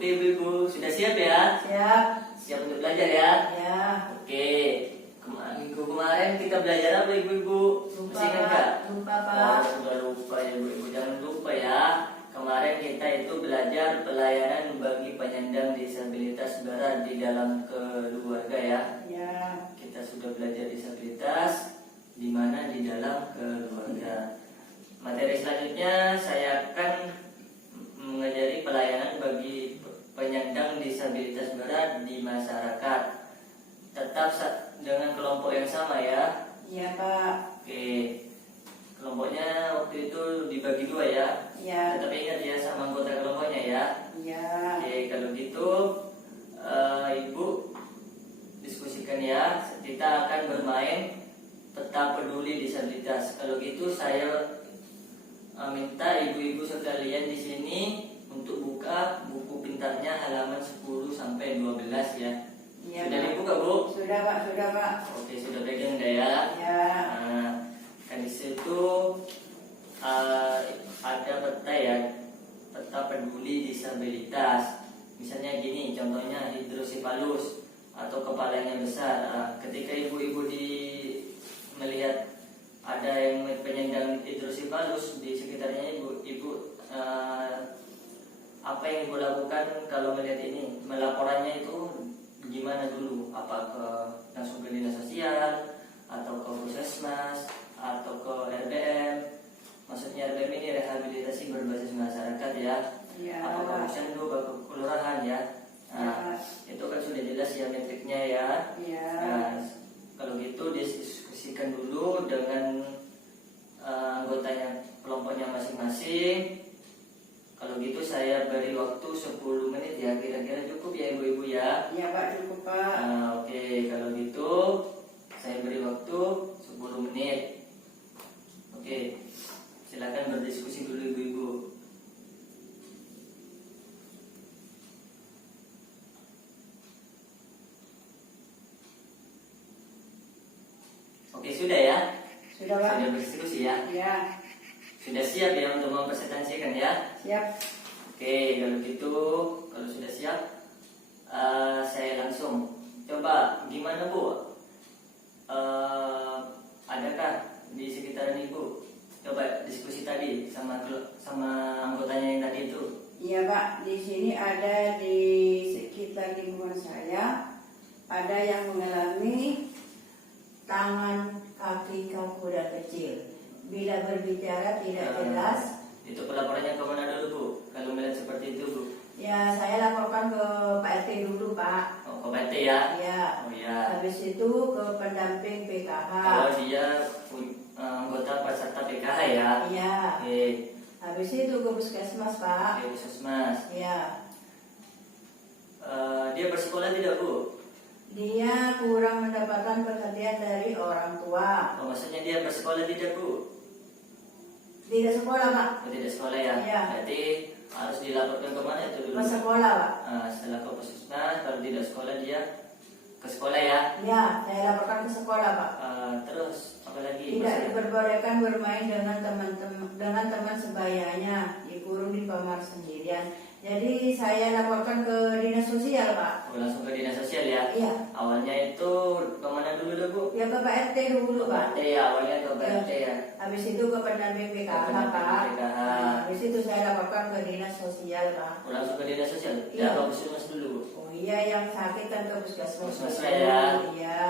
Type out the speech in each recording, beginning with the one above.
Oke ibu-ibu, sudah siap ya? Siap. Siap untuk belajar ya? Ya. Oke, minggu kemarin kita belajar apa ibu-ibu? Lupa Masih ingat Pak. nggak? Lupa Pak. Oh, sudah lupa ya ibu-ibu, jangan lupa ya. Kemarin kita itu belajar pelayanan bagi penyandang disabilitas berat di dalam keluarga ya. Ya. Kita sudah belajar disabilitas di mana di dalam keluarga. Materi selanjutnya saya akan mengajari pelayanan bagi penyandang disabilitas berat di masyarakat. Tetap dengan kelompok yang sama ya. Iya Pak. Oke, kelompoknya waktu itu dibagi dua ya. Ya. Tetap ingat ya sama anggota kelompoknya ya. Ya. Oke, kalau gitu ibu diskusikan ya. Kita akan bermain peta peduli disabilitas. Kalau gitu saya minta ibu-ibu sekalian di sini untuk buka buku pintarnya halaman 10 sampai 12 ya. Iya, Sudah Pak. dibuka Bu? Sudah Pak. Sudah Pak. Oke, sudah pegang dah ya. Ya. Nah, kan di situ ada peta ya, peta peduli disabilitas. Misalnya gini, contohnya hidrosipalus atau kepalanya besar. Ketika ibu-ibu melihat ada yang penyandang hidrosipalus di sekitarnya ibu apa yang ibu lakukan kalau melihat ini? Melaporannya itu gimana dulu? Apa langsung ke dinas sosial atau ke puskesmas atau ke RBM? Maksudnya RBM ini rehabilitasi berbasis masyarakat ya. Ya. Atau ke posyandu, ke kelurahan ya. Nah, itu kan sudah jelas ya metriknya ya. Ya. Nah, kalau gitu diskusikan dulu dengan anggotanya kelompoknya masing-masing. Kalau gitu saya beri waktu 10 menit ya, kira-kira cukup ya ibu-ibu ya. Iya Pak, cukup Pak. Nah, oke, kalau gitu saya beri waktu 10 menit. Oke, silakan berdiskusi dulu ibu-ibu. Oke, sudah ya? Sudah Pak. Sudah berdiskusi ya? Ya. Sudah siap ya untuk mempresentasikan ya? Siap. Oke, kalau gitu, kalau sudah siap, saya langsung coba. Gimana Bu? Adakah di sekitaran Ibu? Coba diskusi tadi sama anggotanya yang tadi itu. Iya Pak. Di sini ada di sekitar lingkungan saya ada yang mengalami tangan kaki kaku dan kecil. Bila berbicara tidak jelas. Itu pelaporannya kemana dulu Bu? Kalau melihat seperti itu Bu? Ya, saya laporkan ke Pak RT dulu Pak. Oh, ke PT ya? Ya. Oh ya. Habis itu ke pendamping PKH. Oh dia anggota peserta PKH ya? Iya. Oke. Habis itu ke puskesmas Pak. Oke, puskesmas. Iya. Dia bersekolah tidak Bu? Dia kurang mendapatkan perhatian dari orang tua. Oh, maksudnya dia bersekolah tidak Bu? Tidak sekolah Pak. Oh, tidak sekolah ya? Iya. Berarti harus dilaporkan kemana itu dulu? Ke sekolah Pak. Setelah ke puskesmas, kalau tidak sekolah dia ke sekolah ya? Iya, saya laporkan ke sekolah Pak. Terus apa lagi? Tidak diperbolehkan bermain dengan teman sebayanya, dikurung di kamar sendirian. Jadi saya laporkan ke dinas sosial Pak. Oh, langsung ke dinas sosial ya? Iya. Awalnya itu kemana dulu deh Bu? Ya ke Pak RT dulu Pak. PRT ya, awalnya ke PRT ya? Habis itu ke pendamping PKH Pak. PKH. Nah, habis itu saya laporkan ke dinas sosial Pak. Oh, langsung ke dinas sosial? Iya. Ya, ke puskesmas dulu Bu? Oh iya, yang sakit kan ke puskesmas. Puskesmas ya. Iya,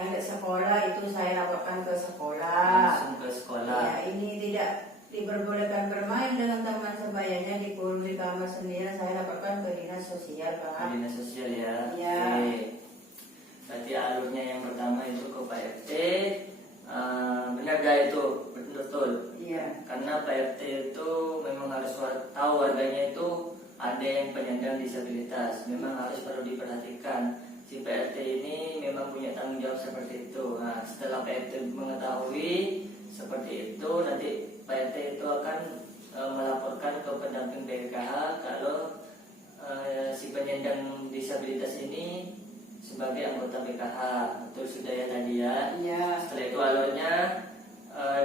yang ke sekolah itu saya laporkan ke sekolah. Langsung ke sekolah. Ya, ini tidak diperbolehkan bermain dengan teman sebayanya, dikurung di kamar sendirian, saya laporkan ke dinas sosial Ke Pak. dinas sosial ya? Iya. Oke. Berarti alurnya yang pertama itu ke Pak RT. Benar gak itu? Betul. Iya. Karena Pak RT itu memang harus tahu warganya itu ada yang penyandang disabilitas. Memang harus perlu diperhatikan. Si Pak RT ini memang punya tanggung jawab seperti itu. Nah, setelah Pak RT mengetahui seperti itu, nanti Pak RT itu akan melaporkan ke pendamping PKH kalau si penyandang disabilitas ini sebagai anggota PKH. Betul sudah ya tadi ya? Iya. Setelah itu alurnya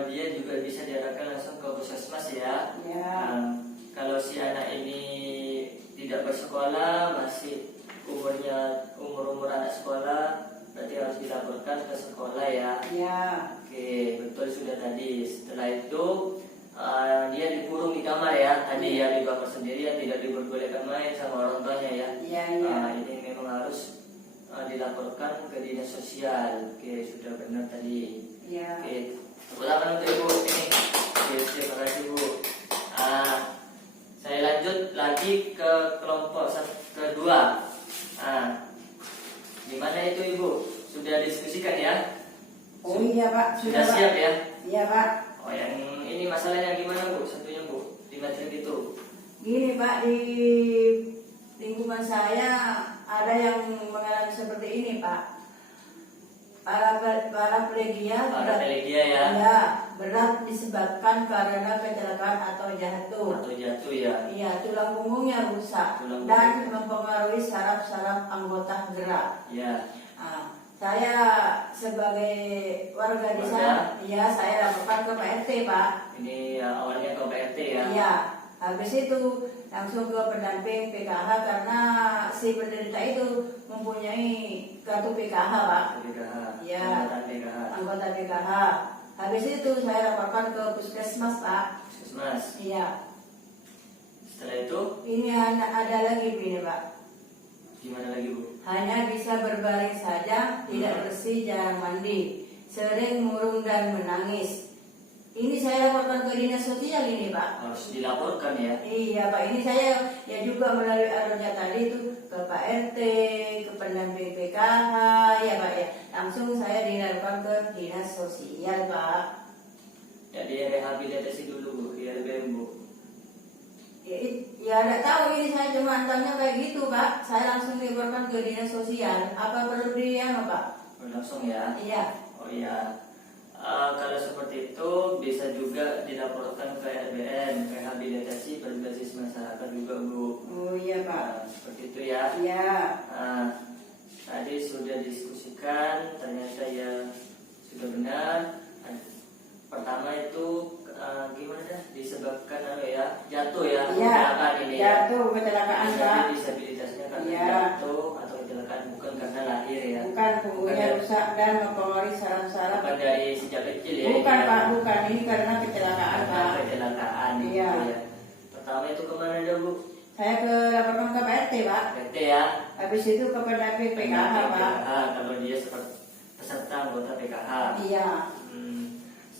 dia juga bisa diarahkan langsung ke puskesmas ya. Iya. Kalau si anak ini tidak tidak bersekolah, masih umur anak sekolah, berarti harus dilaporkan ke sekolah ya. Ya. Oke, betul sudah tadi. Setelah itu dia dikurung di kamar ya, tadi ya, di kamar sendirian, tidak diperbolehkan main sama orang tuanya ya. Iya, iya. Ini memang harus dilaporkan ke dinas sosial. Oke, sudah benar tadi. Iya. Oke, tepuk tangan untuk ibu ini. Oke, terima kasih bu. Saya lanjut lagi ke kelompok kedua. Gimana itu ibu? Sudah diskusikan ya? Oh iya Pak, Sudah Pak. siap ya? Iya Pak. Oh, yang ini masalahnya gimana bu? Satunya bu, di materi itu. Gini Pak, di lingkungan saya ada yang mengalami seperti ini Pak. Para pelagia ya? Ya, berat disebabkan karena kecelakaan atau jatuh. Atau jatuh ya? Iya, tulang punggungnya rusak Tulang dan mempengaruhi saraf-saraf anggota gerak. Ya. Saya sebagai warga di sana, ya saya laporkan ke Pak RT Pak. Ini awalnya ke Pak RT ya? Iya, habis itu langsung ke pendamping PKH karena si penderita itu mempunyai kartu PKH Pak. PKH. Iya. Anggota PKH. Anggota PKH. Habis itu saya laporkan ke puskesmas Pak. Puskesmas. Iya. Setelah itu? Ini ada lagi ini Pak. Gimana lagi bu? Hanya bisa berbaring saja, tidak bersih, jarang mandi, sering murung dan menangis. Ini saya laporkan ke dinas sosial ini Pak. Harus dilaporkan ya? Iya Pak, ini saya ya juga melalui alurnya tadi itu ke Pak RT, ke pendamping PKH, ya Pak ya. Langsung saya dilaporkan ke dinas sosial Pak. Jadi rehabilitasi dulu bu, di LBM bu. Ya tidak tahu, ini saya cuma tanya kayak gitu Pak. Saya langsung dilaporkan ke dinas sosial. Apa perlu Pak? Langsung ya? Iya. Oh iya. Kalau seperti itu bisa juga dilaporkan ke RBN, rehabilitasi berbasis masyarakat juga bu. Oh iya Pak. Seperti itu ya. Iya. Tadi sudah diskusikan, ternyata ya sudah benar. Pertama itu gimana dah? Disebabkan jatuh ya, kecelakaan ini jatuh, kecelakaan Jadi Pak. disabilitasnya karena Iya. jatuh atau kecelakaan, bukan karena lahir ya. Bukan, punggungnya rusak dan mempengaruhi saraf-saraf. Bukan dari sejak kecil ya. Bukan ini, Pak, bukan. Ini karena kecelakaan karena Pak. kecelakaan Iya. gitu ya. Pertama itu kemana dah bu? Saya ke laporkan ke Pak RT Pak. PT ya. Habis itu ke pendamping PKH Pak. Kalau dia seperti peserta anggota PKH. Iya.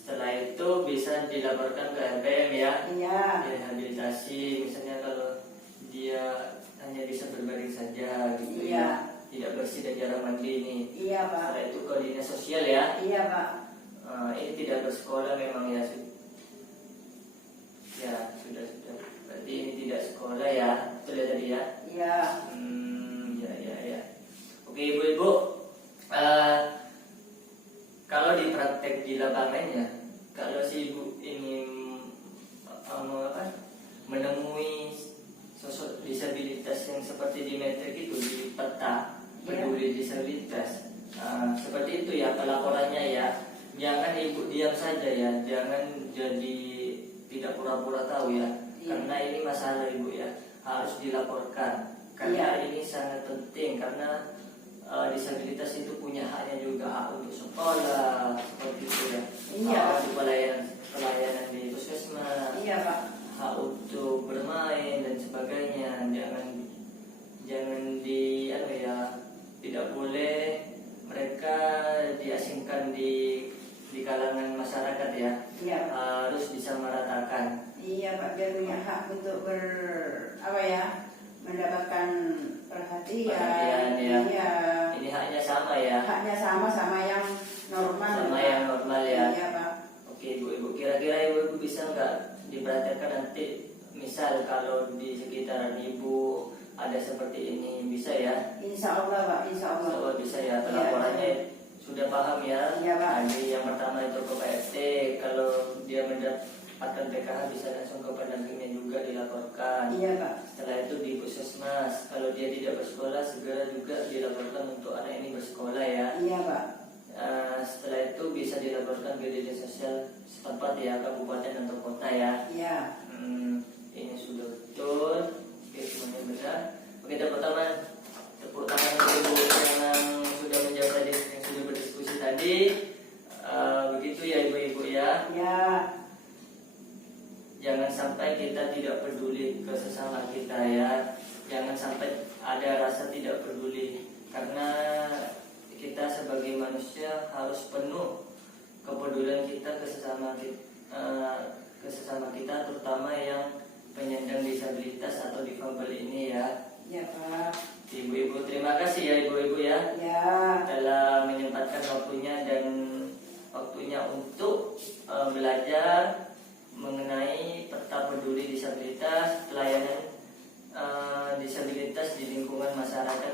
Setelah itu bisa dilaporkan ke RPM ya. Iya. Rehabilitasi, misalnya kalau dia hanya bisa berbaring saja gitu Iya. ya, tidak bersih dan jarang mandi ini. Iya Pak. Setelah itu ke dinas sosial ya. Iya Pak. Ini tidak bersekolah memang ya. Ya sudah. Berarti ini tidak sekolah ya, betul ya tadi ya. Iya. Ya. Oke ibu-ibu, kalau di praktek di lapangannya, kalau si ibu ini menemui sosok disabilitas yang seperti di metrik itu, di peta peduli disabilitas, seperti itu ya pelaporannya ya. Jangan ibu diam saja ya, jangan jadi tidak pura-pura tahu ya. Karena ini masalah ibu ya, harus dilaporkan. Karena ini sangat penting, karena disabilitas itu punya haknya juga, hak untuk sekolah seperti itu ya. Iya. Hak untuk pelayanan di puskesmas. Iya Pak. Hak untuk bermain dan sebagainya. Jangan tidak boleh mereka diasingkan di kalangan masyarakat ya. Iya. Harus bisa meratakan. Iya Pak, dia punya hak untuk mendapatkan perhatian. Ya. Iya. Ini haknya sama ya. Haknya sama yang normal. Sama yang normal ya. Iya Pak. Oke ibu-ibu, kira-kira ibu bisa nggak diperhatikan nanti, misal kalau di sekitaran ibu ada seperti ini, bisa ya? Insya Allah Pak, insya Allah. Kalau bisa ya, pelaporannya sudah paham ya. Iya Pak. Jadi yang pertama itu ke Pak RT, kalau dia mendapatkan PKH bisa langsung ke pendampingnya juga dilaporkan. Iya Pak. Setelah itu di puskesmas, kalau dia tidak bersekolah segera juga dilaporkan untuk anak ini bersekolah ya. Iya Pak. Setelah itu bisa dilaporkan ke dinas sosial setempat ya, kabupaten atau kota ya. Iya. Ini sudah betul. Oke, semuanya benar. sesama kita ya. Jangan sampai ada rasa tidak peduli, karena kita sebagai manusia harus penuh kepedulian kita ke sesama kita, terutama yang penyandang disabilitas atau difabel ini ya. Ya Pak. Ibu-ibu, terima kasih ya ibu-ibu ya, Ya. telah menyempatkan waktunya untuk belajar mengenai peta peduli disabilitas, pelayanan disabilitas di lingkungan masyarakat